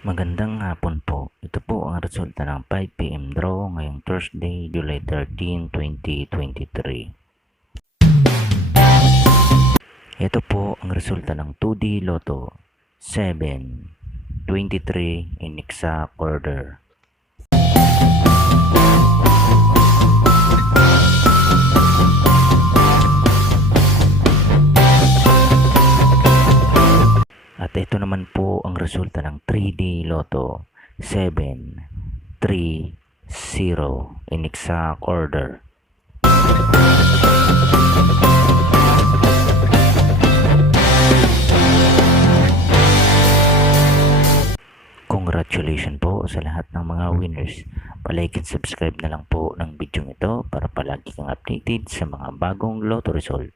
Magandang hapon po. Ito po ang resulta ng 5 PM draw ngayong Thursday, July 13, 2023. Ito po ang resulta ng 2D Lotto 7, 23 in exact order. At ito naman po ang resulta ng 3D Lotto 7, 3, 0 in exact order. Congratulations po sa lahat ng mga winners. Palike and subscribe na lang po ng video ito para palagi kang updated sa mga bagong lotto result.